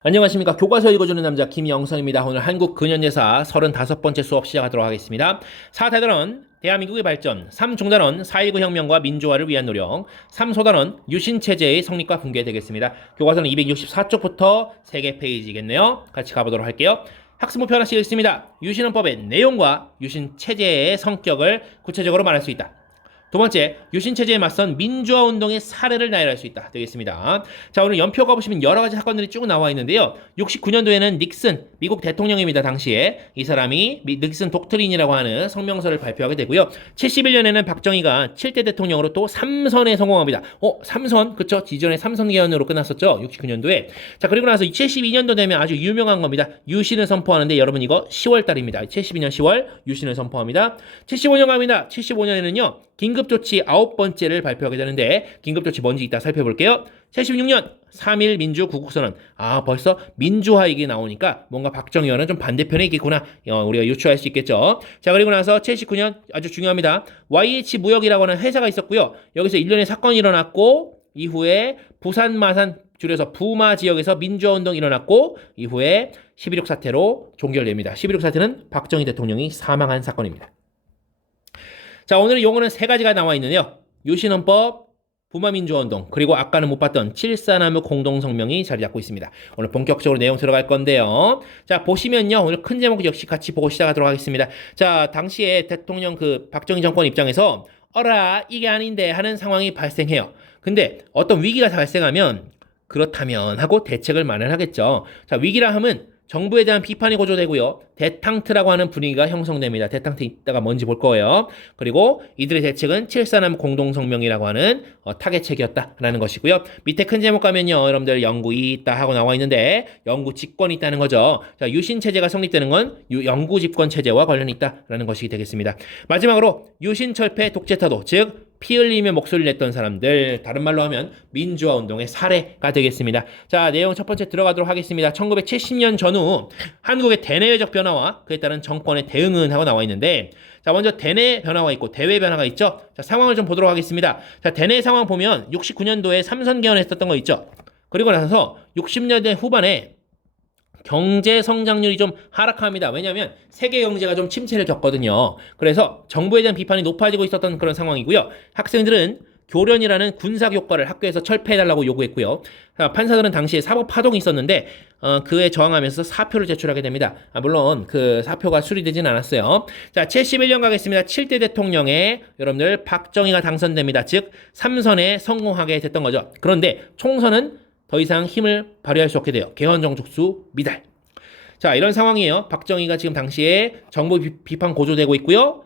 안녕하십니까. 교과서 읽어주는 남자 김영선입니다. 오늘 한국 근현대사 35번째 수업 시작하도록 하겠습니다. 4대단원 대한민국의 발전, 3중단원 4.19 혁명과 민주화를 위한 노력, 3소단원 유신체제의 성립과 붕괴 되겠습니다. 교과서는 264쪽부터 3개 페이지겠네요. 같이 가보도록 할게요. 학습 목표 하나씩 읽습니다. 유신헌법의 내용과 유신체제의 성격을 구체적으로 말할 수 있다. 두 번째, 유신체제에 맞선 민주화 운동의 사례를 나열할 수 있다. 되겠습니다. 자, 오늘 연표가 보시면 여러 가지 사건들이 쭉 나와 있는데요. 69년도에는 닉슨, 미국 대통령입니다. 당시에 이 사람이 닉슨 독트린이라고 하는 성명서를 발표하게 되고요. 71년에는 박정희가 7대 대통령으로 또 3선에 성공합니다. 3선? 그쵸? 이전에 3선 개헌으로 끝났었죠. 69년도에. 자, 그리고 나서 72년도 되면 아주 유명한 겁니다. 유신을 선포하는데 여러분 이거 10월 달입니다. 72년 10월 유신을 선포합니다. 75년 갑니다. 75년에는요. 긴급조치 9번째를 발표하게 되는데 긴급조치 뭔지 이따 살펴볼게요. 76년 3.1 민주 구국선언. 벌써 민주화 이게 나오니까 뭔가 박정희 의원은 좀 반대편에 있겠구나. 우리가 유추할 수 있겠죠. 자, 그리고 나서 79년 아주 중요합니다. YH 무역이라고 하는 회사가 있었고요. 여기서 일련의 사건이 일어났고 이후에 부산 마산 줄여서 부마 지역에서 민주화 운동이 일어났고 이후에 11.6 사태로 종결됩니다. 11.6 사태는 박정희 대통령이 사망한 사건입니다. 자, 오늘은 용어는 3가지가 나와 있는데요. 유신헌법, 부마민주화운동, 그리고 아까는 못 봤던 7.4나무 공동성명이 자리 잡고 있습니다. 오늘 본격적으로 내용 들어갈 건데요. 자, 보시면요. 오늘 큰 제목 역시 같이 보고 시작하도록 하겠습니다. 자, 당시에 대통령 박정희 정권 입장에서 어라, 이게 아닌데 하는 상황이 발생해요. 근데 어떤 위기가 발생하면 그렇다면 하고 대책을 마련하겠죠. 자, 위기라 하면 정부에 대한 비판이 고조되고요. 대탕트라고 하는 분위기가 형성됩니다. 대탕트 이따가 뭔지 볼 거예요. 그리고 이들의 대책은 7.4남 공동성명이라고 하는 타겟책이었다라는 것이고요. 밑에 큰 제목 가면요. 여러분들 영구이 있다 하고 나와 있는데 영구 집권이 있다는 거죠. 자, 유신체제가 성립되는 건 영구 집권체제와 관련이 있다라는 것이 되겠습니다. 마지막으로 유신철폐 독재타도 즉 피 흘리며 목소리를 냈던 사람들, 다른 말로 하면 민주화 운동의 사례가 되겠습니다. 자, 내용 첫 번째 들어가도록 하겠습니다. 1970년 전후 한국의 대내외적 변화와 그에 따른 정권의 대응은 하고 나와 있는데, 자, 먼저 대내 변화가 있고 대외 변화가 있죠. 자, 상황을 좀 보도록 하겠습니다. 자, 대내 상황 보면 69년도에 삼선 개헌했었던 거 있죠. 그리고 나서 60년대 후반에 경제 성장률이 좀 하락합니다. 왜냐하면 세계 경제가 좀 침체를 겪거든요. 그래서 정부에 대한 비판이 높아지고 있었던 그런 상황이고요. 학생들은 교련이라는 군사 교과를 학교에서 철폐해달라고 요구했고요. 판사들은 당시에 사법 파동이 있었는데 그에 저항하면서 사표를 제출하게 됩니다. 물론 그 사표가 수리되진 않았어요. 자, 71년 가겠습니다. 7대 대통령에 여러분들 박정희가 당선됩니다. 즉 3선에 성공하게 됐던 거죠. 그런데 총선은 더 이상 힘을 발휘할 수 없게 돼요. 개헌 정족수 미달. 자, 이런 상황이에요. 박정희가 지금 당시에 정부 비판 고조되고 있고요.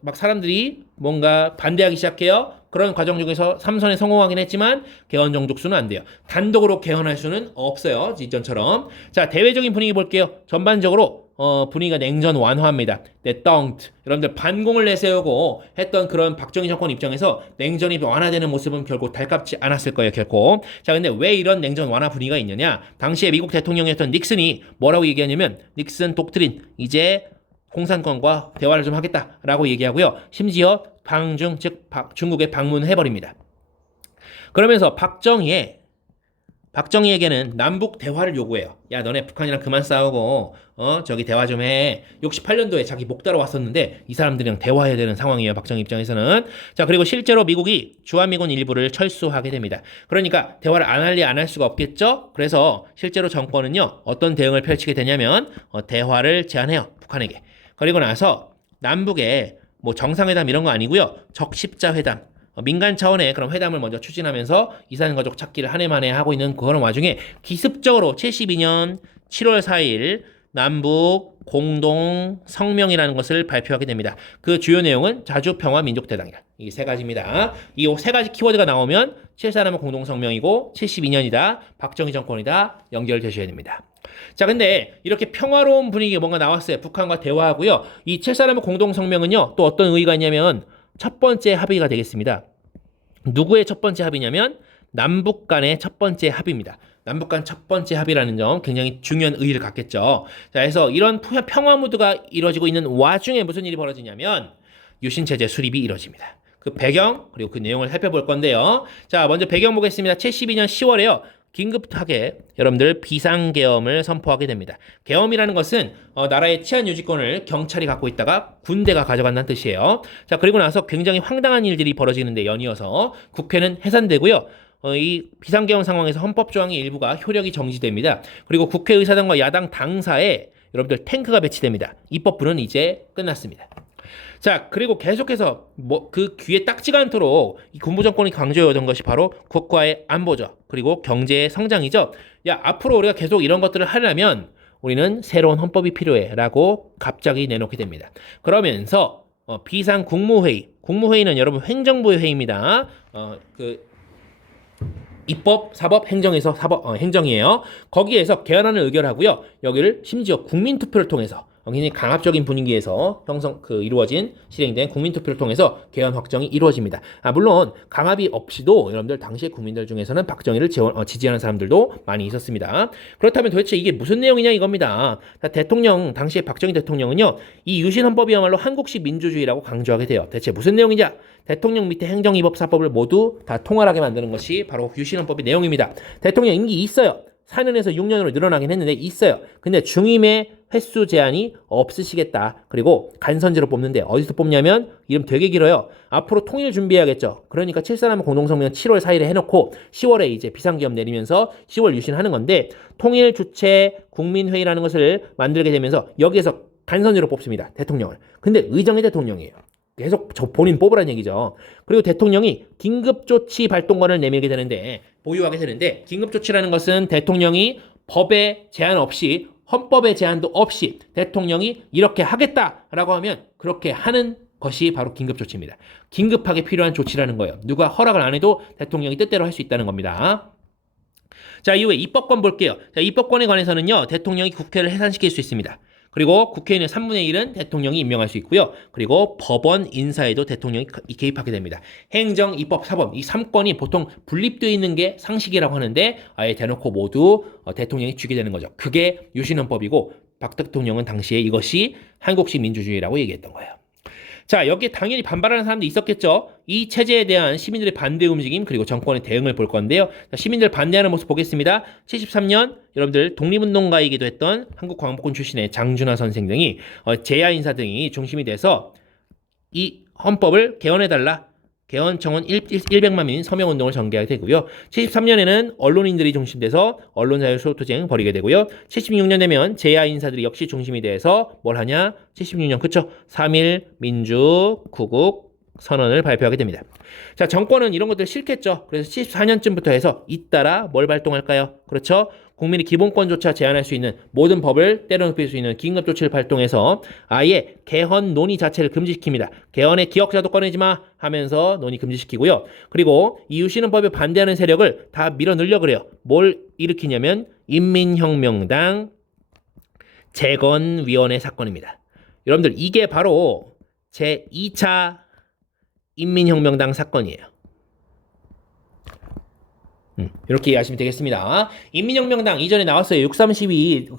막 사람들이 뭔가 반대하기 시작해요. 그런 과정 중에서 3선에 성공하긴 했지만 개헌 정족수는 안 돼요. 단독으로 개헌할 수는 없어요. 이전처럼. 자, 대외적인 분위기 볼게요. 전반적으로 분위기가 냉전 완화입니다. 여러분들 반공을 내세우고 했던 그런 박정희 정권 입장에서 냉전이 완화되는 모습은 결국 달갑지 않았을 거예요, 결코. 자, 근데 왜 이런 냉전 완화 분위기가 있느냐? 당시에 미국 대통령이었던 닉슨이 뭐라고 얘기하냐면 닉슨 독트린, 이제 공산권과 대화를 좀 하겠다라고 얘기하고요. 심지어 방중, 즉 중국에 방문해버립니다. 그러면서 박정희에게는 남북 대화를 요구해요. 야, 너네 북한이랑 그만 싸우고 저기 대화 좀 해. 68년도에 자기 목 따러 왔었는데 이 사람들이랑 대화해야 되는 상황이에요. 박정희 입장에서는. 자, 그리고 실제로 미국이 주한미군 일부를 철수하게 됩니다. 그러니까 대화를 안 할 수가 없겠죠. 그래서 실제로 정권은요. 어떤 대응을 펼치게 되냐면 대화를 제안해요. 북한에게. 그리고 나서 남북에 뭐 정상회담 이런 거 아니고요. 적십자 회담. 민간 차원의 그런 회담을 먼저 추진하면서 이산가족 찾기를 한 해 만에 하고 있는 그런 와중에 기습적으로 72년 7월 4일 남북 공동 성명이라는 것을 발표하게 됩니다. 그 주요 내용은 자주평화민족대당이다. 이 3가지입니다. 이 3가지 키워드가 나오면 7.4남북 공동성명이고 72년이다. 박정희 정권이다. 연결되셔야 됩니다. 자, 근데 이렇게 평화로운 분위기가 뭔가 나왔어요. 북한과 대화하고요. 이 7.4남북 공동성명은요. 또 어떤 의의가 있냐면 첫 번째 합의가 되겠습니다. 누구의 첫 번째 합의냐면 남북 간의 첫 번째 합의입니다. 남북 간 첫 번째 합의라는 점 굉장히 중요한 의의를 갖겠죠. 자, 그래서 이런 평화 무드가 이루어지고 있는 와중에 무슨 일이 벌어지냐면 유신체제 수립이 이루어집니다. 그 배경 그리고 그 내용을 살펴볼 건데요. 자, 먼저 배경 보겠습니다. 72년 10월에요. 긴급하게 여러분들 비상계엄을 선포하게 됩니다. 계엄이라는 것은 나라의 치안 유지권을 경찰이 갖고 있다가 군대가 가져간다는 뜻이에요. 자, 그리고 나서 굉장히 황당한 일들이 벌어지는데 연이어서 국회는 해산되고요. 이 비상계엄 상황에서 헌법조항의 일부가 효력이 정지됩니다. 그리고 국회의사당과 야당 당사에 여러분들 탱크가 배치됩니다. 입법부는 이제 끝났습니다. 자, 그리고 계속해서 그 귀에 딱지가 않도록 이 군부 정권이 강조해오던 것이 바로 국가의 안보죠. 그리고 경제의 성장이죠. 야, 앞으로 우리가 계속 이런 것들을 하려면 우리는 새로운 헌법이 필요해라고 갑자기 내놓게 됩니다. 그러면서 비상국무회의, 국무회의는 여러분 행정부의 회의입니다. 입법, 사법, 행정에서 행정이에요. 거기에서 개헌안을 의결하고요. 여기를 심지어 국민투표를 통해서 굉장히 강압적인 분위기에서 이루어진 실행된 국민투표를 통해서 개헌 확정이 이루어집니다. 물론 강압이 없이도 여러분들 당시의 국민들 중에서는 박정희를 지지하는 사람들도 많이 있었습니다. 그렇다면 도대체 이게 무슨 내용이냐 이겁니다. 당시의 박정희 대통령은요, 이 유신헌법이야말로 한국식 민주주의라고 강조하게 돼요. 대체 무슨 내용이냐? 대통령 밑에 행정입법 사법을 모두 다 통할하게 만드는 것이 바로 유신헌법의 내용입니다. 대통령 임기 있어요. 4년에서 6년으로 늘어나긴 했는데 있어요. 근데 중임의 횟수 제한이 없으시겠다. 그리고 간선제로 뽑는데 어디서 뽑냐면 이름 되게 길어요. 앞으로 통일 준비해야겠죠. 그러니까 7사람 공동성명 7월 4일에 해놓고 10월에 이제 비상계엄 내리면서 10월 유신하는 건데 통일 주체 국민회의라는 것을 만들게 되면서 여기에서 간선제로 뽑습니다. 대통령을. 근데 의정의 대통령이에요. 계속 본인 뽑으라는 얘기죠. 그리고 대통령이 긴급조치 발동권을 내밀게 되는데 보유하게 되는데 긴급조치라는 것은 대통령이 법에 제한 없이 헌법의 제한도 없이 대통령이 이렇게 하겠다라고 하면 그렇게 하는 것이 바로 긴급조치입니다. 긴급하게 필요한 조치라는 거예요. 누가 허락을 안 해도 대통령이 뜻대로 할 수 있다는 겁니다. 자, 이후에 입법권 볼게요. 자, 입법권에 관해서는요, 대통령이 국회를 해산시킬 수 있습니다. 그리고 국회의원의 3분의 1은 대통령이 임명할 수 있고요. 그리고 법원 인사에도 대통령이 개입하게 됩니다. 행정, 입법, 사법 이 3권이 보통 분립되어 있는 게 상식이라고 하는데 아예 대놓고 모두 대통령이 쥐게 되는 거죠. 그게 유신헌법이고 박 대통령은 당시에 이것이 한국식 민주주의라고 얘기했던 거예요. 자, 여기에 당연히 반발하는 사람도 있었겠죠. 이 체제에 대한 시민들의 반대 움직임 그리고 정권의 대응을 볼 건데요. 자, 시민들 반대하는 모습 보겠습니다. 73년 여러분들 독립운동가이기도 했던 한국광복군 출신의 장준하 선생 등이 제야 인사 등이 중심이 돼서 이 헌법을 개헌해달라. 개헌 청원 100만 민 서명운동을 전개하게 되고요. 73년에는 언론인들이 중심돼서 언론자유 소토쟁 벌이게 되고요. 76년 되면 제야 인사들이 역시 중심이 돼서 뭘 하냐? 76년 그쵸? 3.1 민주 구국 선언을 발표하게 됩니다. 자, 정권은 이런 것들 싫겠죠. 그래서 74년쯤부터 해서 잇따라 뭘 발동할까요? 그렇죠? 국민의 기본권조차 제한할 수 있는 모든 법을 때려눕힐 수 있는 긴급조치를 발동해서 아예 개헌 논의 자체를 금지시킵니다. 개헌의 기억자도 꺼내지 마 하면서 논의 금지시키고요. 그리고 이 유신헌법에 반대하는 세력을 다 밀어넣으려고 그래요. 뭘 일으키냐면 인민혁명당 재건위원회 사건입니다. 여러분들 이게 바로 제2차 인민혁명당 사건이에요. 이렇게 이해하시면 되겠습니다. 인민혁명당 이전에 나왔어요. 632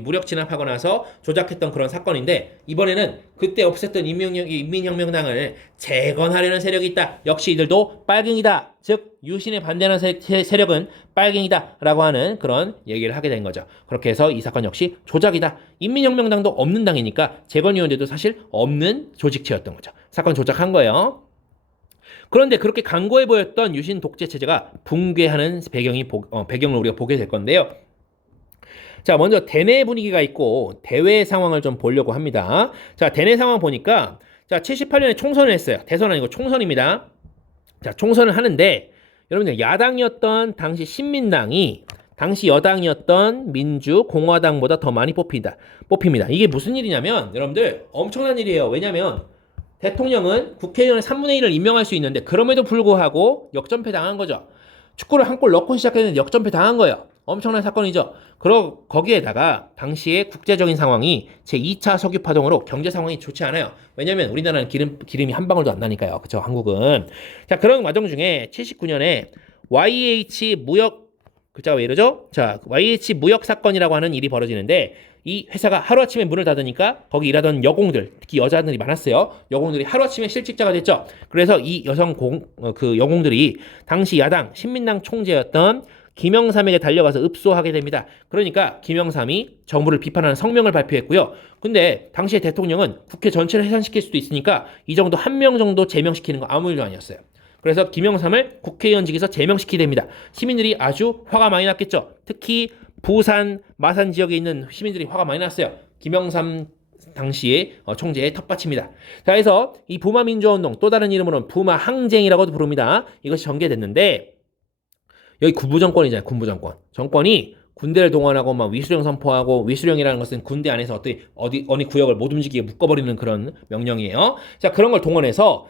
무력 진압하고 나서 조작했던 그런 사건인데 이번에는 그때 없앴던 인민혁명당을 재건하려는 세력이 있다. 역시 이들도 빨갱이다. 즉 유신에 반대하는 세력은 빨갱이다라고 하는 그런 얘기를 하게 된 거죠. 그렇게 해서 이 사건 역시 조작이다. 인민혁명당도 없는 당이니까 재건위원회도 사실 없는 조직체였던 거죠. 사건 조작한 거예요. 그런데 그렇게 강고해 보였던 유신 독재 체제가 붕괴하는 배경을 우리가 보게 될 건데요. 자, 먼저 대내 분위기가 있고 대외 상황을 좀 보려고 합니다. 자, 대내 상황 보니까 자, 78년에 총선을 했어요. 대선 아니고 총선입니다. 자, 총선을 하는데 여러분들 야당이었던 당시 신민당이 당시 여당이었던 민주공화당보다 더 많이 뽑힙니다. 이게 무슨 일이냐면 여러분들 엄청난 일이에요. 왜냐면 대통령은 국회의원의 3분의 1을 임명할 수 있는데 그럼에도 불구하고 역전패 당한 거죠. 축구를 한 골 넣고 시작했는데 역전패 당한 거예요. 엄청난 사건이죠. 거기에다가 당시의 국제적인 상황이 제2차 석유 파동으로 경제 상황이 좋지 않아요. 왜냐면 우리나라는 기름이 한 방울도 안 나니까요. 그쵸? 한국은. 자, 그런 과정 중에 79년에 YH 무역 글자가 왜 이러죠? 자, YH 무역 사건이라고 하는 일이 벌어지는데 이 회사가 하루아침에 문을 닫으니까 거기 일하던 여공들, 특히 여자들이 많았어요. 여공들이 하루아침에 실직자가 됐죠. 그래서 이 여공들이 당시 야당 신민당 총재였던 김영삼에게 달려가서 읍소하게 됩니다. 그러니까 김영삼이 정부를 비판하는 성명을 발표했고요. 근데 당시의 대통령은 국회 전체를 해산시킬 수도 있으니까 이 정도 한 명 정도 제명시키는 거 아무 일도 아니었어요. 그래서 김영삼을 국회의원직에서 제명시키게 됩니다. 시민들이 아주 화가 많이 났겠죠. 특히 부산, 마산 지역에 있는 시민들이 화가 많이 났어요. 김영삼 당시의 총재의 텃밭입니다. 자, 그래서 이 부마민주화운동 또 다른 이름으로는 부마항쟁이라고도 부릅니다. 이것이 전개됐는데 여기 군부정권이잖아요. 군부정권. 정권이 군대를 동원하고 막 위수령 선포하고 위수령이라는 것은 군대 안에서 어느 구역을 못 움직이게 묶어버리는 그런 명령이에요. 자, 그런 걸 동원해서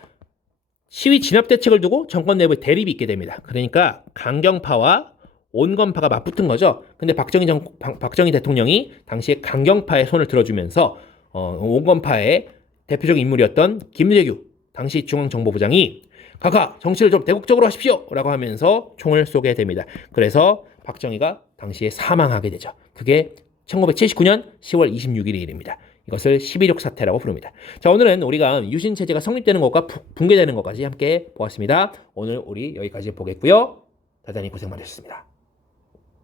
시위 진압 대책을 두고 정권 내부에 대립이 있게 됩니다. 그러니까 강경파와 온건파가 맞붙은 거죠. 근데 박정희 대통령이 당시에 강경파의 손을 들어주면서 온건파의 대표적인 인물이었던 김대규 당시 중앙정보부장이 각하 정치를 좀 대국적으로 하십시오 라고 하면서 총을 쏘게 됩니다. 그래서 박정희가 당시에 사망하게 되죠. 그게 1979년 10월 26일의 일입니다. 이것을 11.6 사태라고 부릅니다. 자, 오늘은 우리가 유신 체제가 성립되는 것과 붕괴되는 것까지 함께 보았습니다. 오늘 우리 여기까지 보겠고요. 대단히 고생 많으셨습니다.